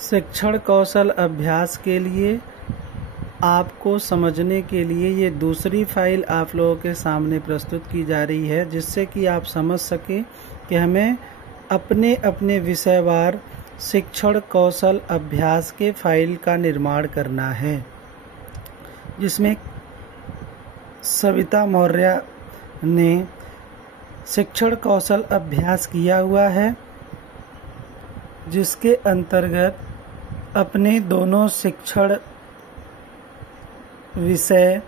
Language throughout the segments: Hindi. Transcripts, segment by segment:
शिक्षण कौशल अभ्यास के लिए आपको समझने के लिए ये दूसरी फाइल आप लोगों के सामने प्रस्तुत की जा रही है, जिससे कि आप समझ सके कि हमें अपने अपने विषयवार शिक्षण कौशल अभ्यास के फाइल का निर्माण करना है, जिसमें सविता मौर्य ने शिक्षण कौशल अभ्यास किया हुआ है, जिसके अंतर्गत अपने दोनों शिक्षण विषय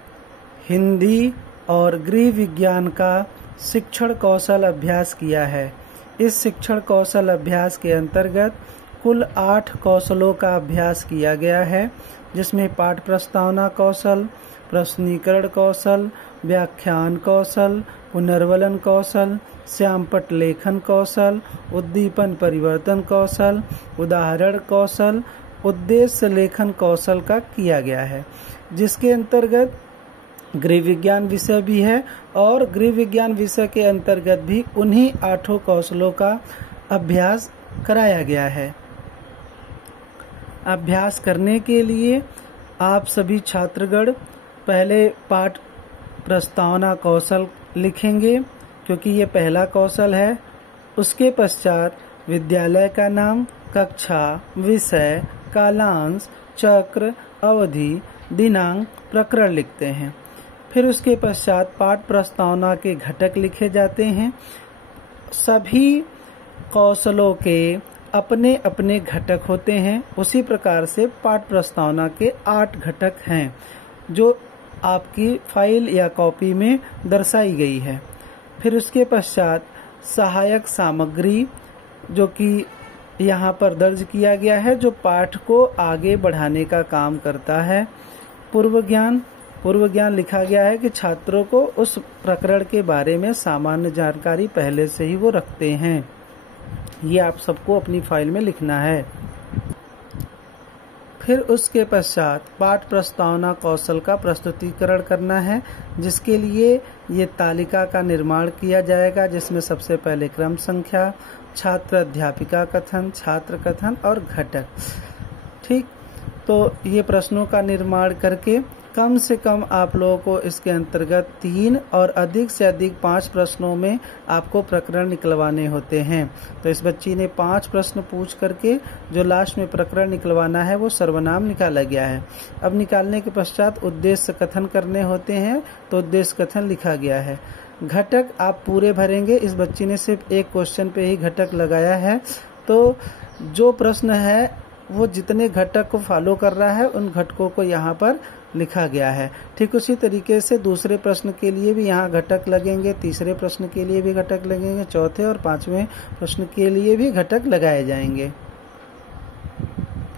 हिंदी और गृह विज्ञान का शिक्षण कौशल अभ्यास किया है। इस शिक्षण कौशल अभ्यास के अंतर्गत कुल 8 कौशलों का अभ्यास किया गया है, जिसमें पाठ प्रस्तावना कौशल, प्रश्नीकरण कौशल, व्याख्यान कौशल, पुनर्वलन कौशल, श्यामपट्ट लेखन कौशल, उद्दीपन परिवर्तन कौशल, उदाहरण कौशल, उद्देश्य लेखन कौशल का किया गया है, जिसके अंतर्गत गृह विज्ञान विषय भी है और गृह विज्ञान विषय के अंतर्गत भी उन्हीं 8 कौशलों का अभ्यास कराया गया है। अभ्यास करने के लिए आप सभी छात्रगण पहले पाठ प्रस्तावना कौशल लिखेंगे, क्योंकि ये पहला कौशल है। उसके पश्चात विद्यालय का नाम, कक्षा, विषय, कालांश, चक्र, अवधि, दिनांक, प्रकरण लिखते हैं। फिर उसके पश्चात पाठ प्रस्तावना के घटक लिखे जाते हैं। सभी कौशलों के अपने अपने घटक होते हैं। उसी प्रकार से पाठ प्रस्तावना के 8 घटक हैं, जो आपकी फाइल या कॉपी में दर्शाई गई है। फिर उसके पश्चात सहायक सामग्री, जो कि यहाँ पर दर्ज किया गया है, जो पाठ को आगे बढ़ाने का काम करता है। पूर्व ज्ञान लिखा गया है कि छात्रों को उस प्रकरण के बारे में सामान्य जानकारी पहले से ही वो रखते हैं। ये आप सबको अपनी फाइल में लिखना है। फिर उसके पश्चात पाठ प्रस्तावना कौशल का प्रस्तुतिकरण करना है, जिसके लिए ये तालिका का निर्माण किया जाएगा, जिसमें सबसे पहले क्रम संख्या, छात्र अध्यापिका कथन, छात्र कथन और घटक। ठीक, तो ये प्रश्नों का निर्माण करके कम से कम आप लोगों को इसके अंतर्गत 3 और अधिक से अधिक 5 प्रश्नों में आपको प्रकरण निकलवाने होते हैं। तो इस बच्ची ने 5 प्रश्न पूछ करके जो लास्ट में प्रकरण निकलवाना है वो सर्वनाम निकाला गया है। अब निकालने के पश्चात उद्देश्य कथन करने होते हैं, तो उद्देश्य कथन लिखा गया है। घटक आप पूरे भरेंगे। इस बच्ची ने सिर्फ एक क्वेश्चन पे ही घटक लगाया है, तो जो प्रश्न है वो जितने घटक को फॉलो कर रहा है उन घटकों को यहाँ पर लिखा गया है। ठीक उसी तरीके से दूसरे प्रश्न के लिए भी यहाँ घटक लगेंगे, तीसरे प्रश्न के लिए भी घटक लगेंगे, चौथे और 5वें प्रश्न के लिए भी घटक लगाए जाएंगे।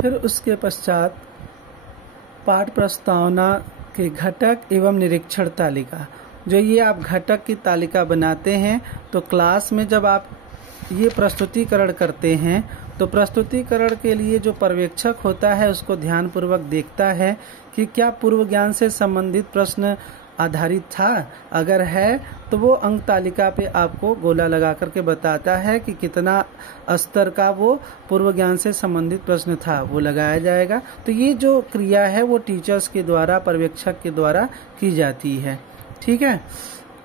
फिर उसके पश्चात पाठ प्रस्तावना के घटक एवं निरीक्षण तालिका, जो ये आप घटक की तालिका बनाते हैं, तो क्लास में जब आप ये प्रस्तुतिकरण करते हैं तो प्रस्तुतिकरण के लिए जो पर्यवेक्षक होता है उसको ध्यानपूर्वक देखता है कि क्या पूर्व ज्ञान से संबंधित प्रश्न आधारित था। अगर है तो वो अंक तालिका पे आपको गोला लगा करके बताता है कि कितना स्तर का वो पूर्व ज्ञान से संबंधित प्रश्न था, वो लगाया जाएगा। तो ये जो क्रिया है वो टीचर्स के द्वारा, पर्यवेक्षक के द्वारा की जाती है। ठीक है,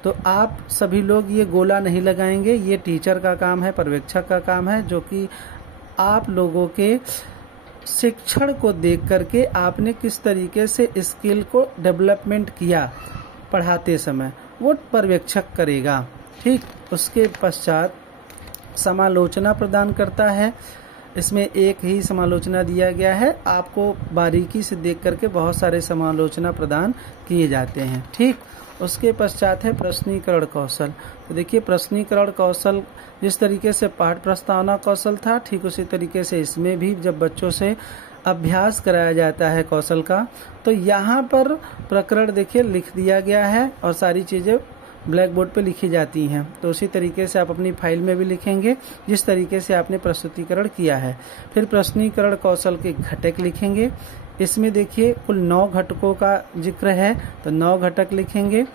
तो आप सभी लोग ये गोला नहीं लगाएंगे, ये टीचर का काम है, पर्यवेक्षक का काम है, जो कि आप लोगों के शिक्षण को देख करके आपने किस तरीके से स्किल को डेवलपमेंट किया पढ़ाते समय, वो पर्यवेक्षक करेगा। ठीक, उसके पश्चात समालोचना प्रदान करता है। इसमें एक ही समालोचना दिया गया है, आपको बारीकी से देख करके बहुत सारे समालोचना प्रदान किए जाते हैं। ठीक, उसके पश्चात है प्रश्नीकरण कौशल। तो देखिए, प्रश्नीकरण कौशल जिस तरीके से पाठ प्रस्तावना कौशल था, ठीक उसी तरीके से इसमें भी जब बच्चों से अभ्यास कराया जाता है कौशल का, तो यहाँ पर प्रकरण देखिए लिख दिया गया है और सारी चीजें ब्लैक बोर्ड पे लिखी जाती हैं। तो उसी तरीके से आप अपनी फाइल में भी लिखेंगे जिस तरीके से आपने प्रस्तुतिकरण किया है। फिर प्रश्नीकरण कौशल के घटक लिखेंगे। इसमें देखिए कुल 9 घटकों का जिक्र है, तो 9 घटक लिखेंगे।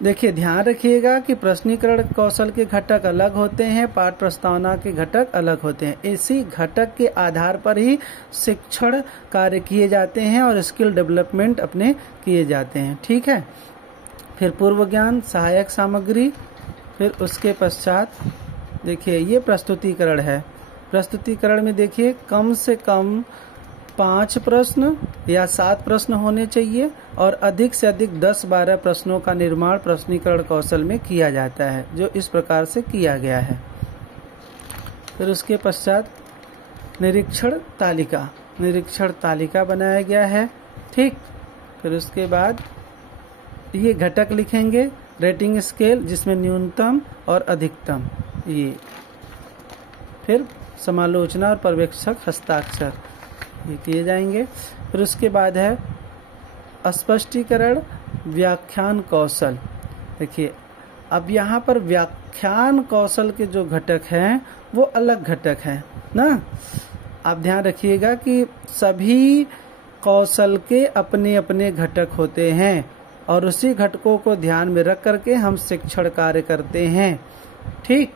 देखिए ध्यान रखिएगा कि प्रश्नीकरण कौशल के घटक अलग होते हैं, पाठ प्रस्तावना के घटक अलग होते हैं। इसी घटक के आधार पर ही शिक्षण कार्य किए जाते हैं और स्किल डेवलपमेंट अपने किए जाते हैं। ठीक है। फिर पूर्व ज्ञान, सहायक सामग्री, फिर उसके पश्चात देखिए ये प्रस्तुतिकरण है। प्रस्तुतिकरण में देखिए कम से कम 5 प्रश्न या 7 प्रश्न होने चाहिए और अधिक से अधिक 10-12 प्रश्नों का निर्माण प्रश्नीकरण कौशल में किया जाता है, जो इस प्रकार से किया गया है। फिर उसके पश्चात निरीक्षण तालिका बनाया गया है। ठीक। फिर उसके बाद ये घटक लिखेंगे, रेटिंग स्केल जिसमें न्यूनतम और अधिकतम, ये फिर समालोचना और पर्यवेक्षक हस्ताक्षर ये किए जाएंगे। फिर उसके बाद है स्पष्टीकरण व्याख्यान कौशल। देखिए अब यहाँ पर व्याख्यान कौशल के जो घटक हैं वो अलग घटक हैं ना। आप ध्यान रखिएगा कि सभी कौशल के अपने अपने घटक होते हैं और उसी घटकों को ध्यान में रख करके हम शिक्षण कार्य करते हैं। ठीक।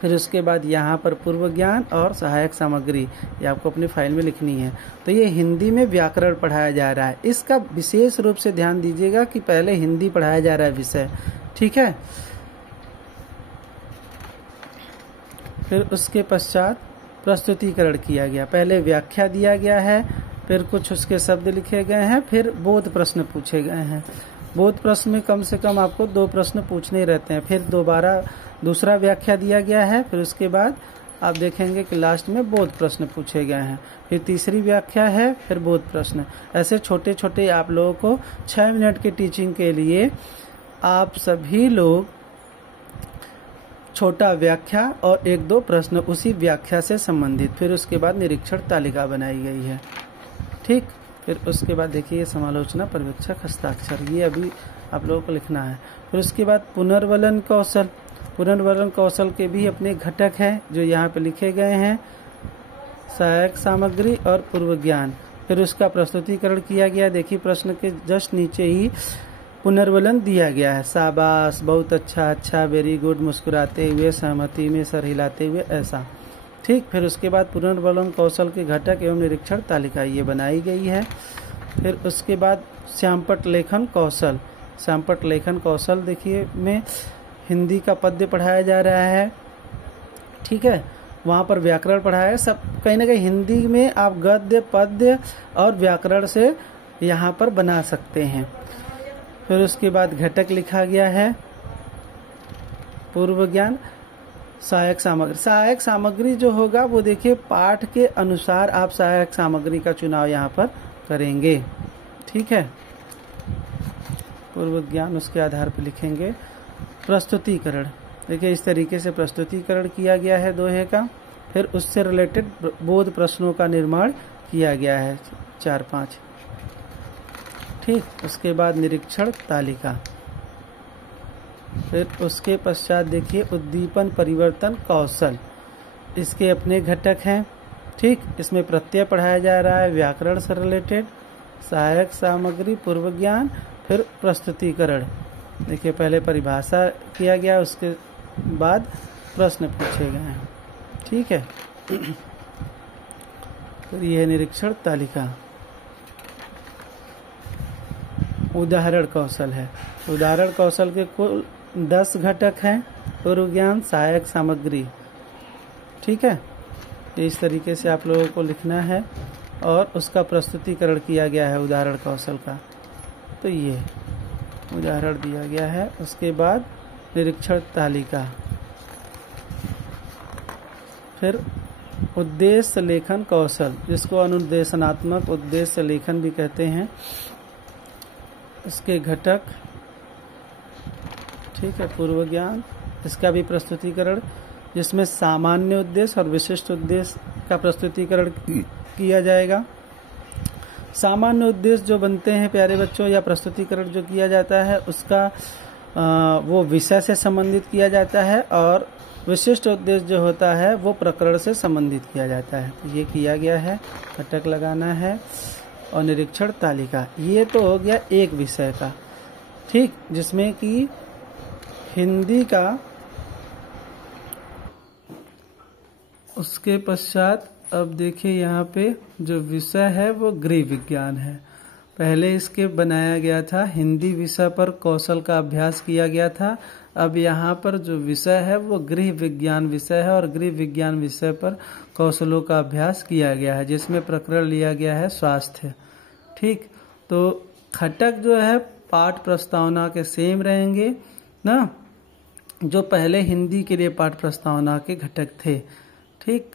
फिर उसके बाद यहाँ पर पूर्व ज्ञान और सहायक सामग्री ये आपको अपनी फाइल में लिखनी है। तो ये हिंदी में व्याकरण पढ़ाया जा रहा है, इसका विशेष रूप से ध्यान दीजिएगा कि पहले हिंदी पढ़ाया जा रहा है विषय। ठीक है। फिर उसके पश्चात प्रस्तुतिकरण किया गया, पहले व्याख्या दिया गया है, फिर कुछ उसके शब्द लिखे गए हैं, फिर बोध प्रश्न पूछे गए हैं। बोध प्रश्न में कम से कम आपको 2 प्रश्न पूछने रहते हैं। फिर दोबारा दूसरा व्याख्या दिया गया है, फिर उसके बाद आप देखेंगे कि लास्ट में बोध प्रश्न पूछे गए हैं, फिर तीसरी व्याख्या है, फिर बोध प्रश्न। ऐसे छोटे छोटे आप लोगों को 6 मिनट की टीचिंग के लिए आप सभी लोग छोटा व्याख्या और 1-2 प्रश्न उसी व्याख्या से संबंधित। फिर उसके बाद निरीक्षण तालिका बनाई गई है। ठीक। फिर उसके बाद देखिए समालोचना पर्यवेक्षक हस्ताक्षर, ये अभी आप लोगों को लिखना है। फिर उसके बाद पुनर्वलन कौशल के भी अपने घटक हैं जो यहाँ पे लिखे गए हैं, सहायक सामग्री और पूर्व ज्ञान। फिर उसका प्रस्तुतिकरण किया गया। देखिए प्रश्न के जस्ट नीचे ही पुनर्वलन दिया गया है, शाबाश, बहुत अच्छा, वेरी गुड, मुस्कुराते हुए, सहमति में सर हिलाते हुए, ऐसा। ठीक। फिर उसके बाद पुनर्वलन कौशल के घटक एवं निरीक्षण तालिका ये बनाई गई है। फिर उसके बाद श्यामपट्ट लेखन कौशल देखिए में हिंदी का पद्य पढ़ाया जा रहा है। ठीक है। वहाँ पर व्याकरण पढ़ाया है, सब कहीं ना कहीं हिंदी में आप गद्य, पद्य और व्याकरण से यहाँ पर बना सकते हैं। फिर उसके बाद घटक लिखा गया है पूर्व ज्ञान, सहायक सामग्री जो होगा वो देखिए पाठ के अनुसार आप सहायक सामग्री का चुनाव यहाँ पर करेंगे। ठीक है। पूर्व ज्ञान उसके आधार पर लिखेंगे। प्रस्तुतिकरण देखिए इस तरीके से प्रस्तुतिकरण किया गया है दोहे का। फिर उससे रिलेटेड बोध प्रश्नों का निर्माण किया गया है 4-5। ठीक। उसके बाद निरीक्षण तालिका। फिर उसके पश्चात देखिए उद्दीपन परिवर्तन कौशल, इसके अपने घटक हैं। ठीक। इसमें प्रत्यय पढ़ाया जा रहा है, व्याकरण से रिलेटेड, सहायक सामग्री, पूर्व ज्ञान, फिर प्रस्तुतिकरण। देखिए पहले परिभाषा किया गया, उसके बाद प्रश्न पूछे गए हैं। ठीक है। फिर यह निरीक्षण तालिका। उदाहरण कौशल है। उदाहरण कौशल के कुल 10 घटक हैं, पूर्व ज्ञान, सहायक सामग्री। ठीक है। इस तरीके से आप लोगों को लिखना है और उसका प्रस्तुतिकरण किया गया है उदाहरण कौशल का। तो ये उदाहरण दिया गया है। उसके बाद निरीक्षण तालिका। फिर उद्देश्य लेखन कौशल, जिसको अनुदेशनात्मक उद्देश्य लेखन भी कहते हैं, इसके घटक। ठीक है। पूर्व ज्ञान, इसका भी प्रस्तुतिकरण, जिसमें सामान्य उद्देश्य और विशिष्ट उद्देश्य का प्रस्तुतिकरण किया जाएगा। सामान्य उद्देश्य जो बनते हैं प्यारे बच्चों, या प्रस्तुतिकरण जो किया जाता है उसका वो विषय से संबंधित किया जाता है, और विशिष्ट उद्देश्य जो होता है वो प्रकरण से संबंधित किया जाता है। तो ये किया गया है, घटक लगाना है। और निरीक्षण तालिका, ये तो हो गया एक विषय का। ठीक, जिसमें कि हिंदी का, उसके पश्चात अब देखिए यहाँ पे जो विषय है वो गृह विज्ञान है। पहले इसके बनाया गया था, हिंदी विषय पर कौशल का अभ्यास किया गया था। अब यहाँ पर जो विषय है वो गृह विज्ञान विषय है और गृह विज्ञान विषय पर कौशलों का अभ्यास किया गया है, जिसमें प्रकरण लिया गया है स्वास्थ्य। ठीक, तो घटक जो है पाठ प्रस्तावना के सेम रहेंगे ना, जो पहले हिंदी के लिए पाठ प्रस्तावना के घटक थे। ठीक,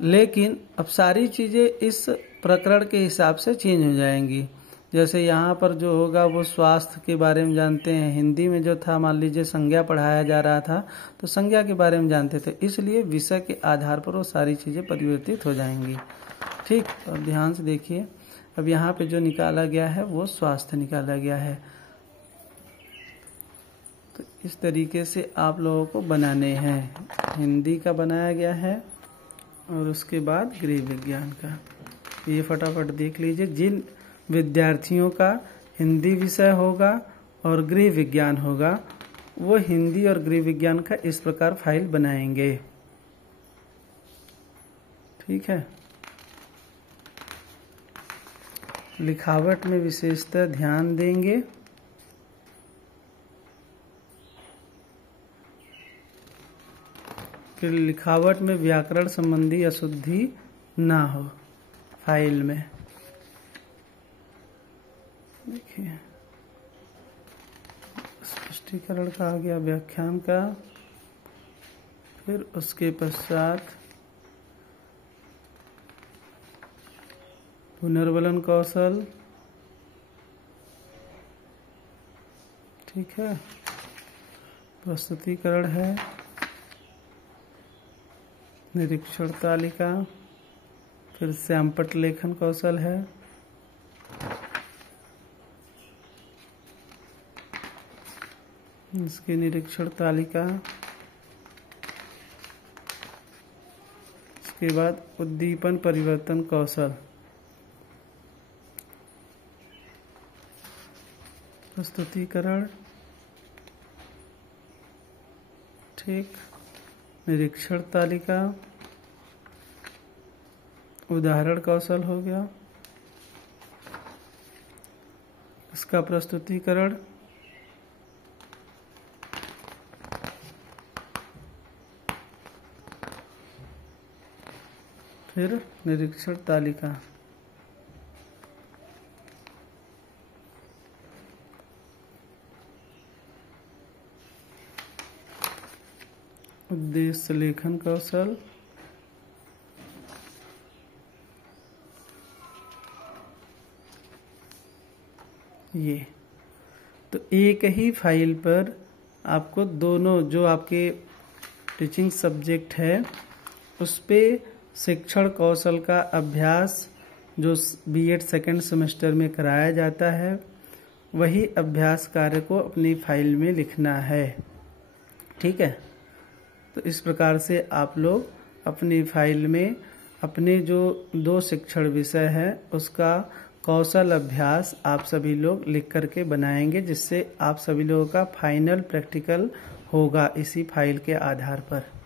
लेकिन अब सारी चीजें इस प्रकरण के हिसाब से चेंज हो जाएंगी। जैसे यहाँ पर जो होगा वो स्वास्थ्य के बारे में जानते हैं, हिंदी में जो था मान लीजिए संज्ञा पढ़ाया जा रहा था तो संज्ञा के बारे में जानते थे, इसलिए विषय के आधार पर वो सारी चीजें परिवर्तित हो जाएंगी। ठीक, तो ध्यान से देखिए, अब यहाँ पे जो निकाला गया है वो स्वास्थ्य निकाला गया है। तो इस तरीके से आप लोगों को बनाने हैं, हिंदी का बनाया गया है और उसके बाद गृह विज्ञान का। ये फटाफट देख लीजिए, जिन विद्यार्थियों का हिंदी विषय होगा और गृह विज्ञान होगा वो हिंदी और गृह विज्ञान का इस प्रकार फाइल बनाएंगे। ठीक है, लिखावट में विशेषतः ध्यान देंगे। कि लिखावट में व्याकरण संबंधी अशुद्धि ना हो फाइल में। देखिए, स्पष्टीकरण का आ गया, व्याख्यान का, फिर उसके पश्चात पुनर्वलन कौशल। ठीक है, प्रस्तुतिकरण है, निरीक्षण तालिका, फिर श्यामपट्ट लेखन कौशल है, इसकी निरीक्षण तालिका, इसके बाद उद्दीपन परिवर्तन कौशल, प्रस्तुतिकरण, ठीक, निरीक्षण तालिका, उदाहरण कौशल हो गया, इसका प्रस्तुतिकरण, फिर निरीक्षण तालिका। उद्देश्य लेखन कौशल, ये तो एक ही फाइल पर आपको दोनों जो आपके टीचिंग सब्जेक्ट है उस पे शिक्षण कौशल का अभ्यास जो बीएड सेकेंड सेमेस्टर में कराया जाता है वही अभ्यास कार्य को अपनी फाइल में लिखना है। ठीक है, तो इस प्रकार से आप लोग अपनी फाइल में अपने जो 2 शिक्षण विषय है उसका कौशल अभ्यास आप सभी लोग लिख करके बनाएंगे, जिससे आप सभी लोगों का फाइनल प्रैक्टिकल होगा इसी फाइल के आधार पर।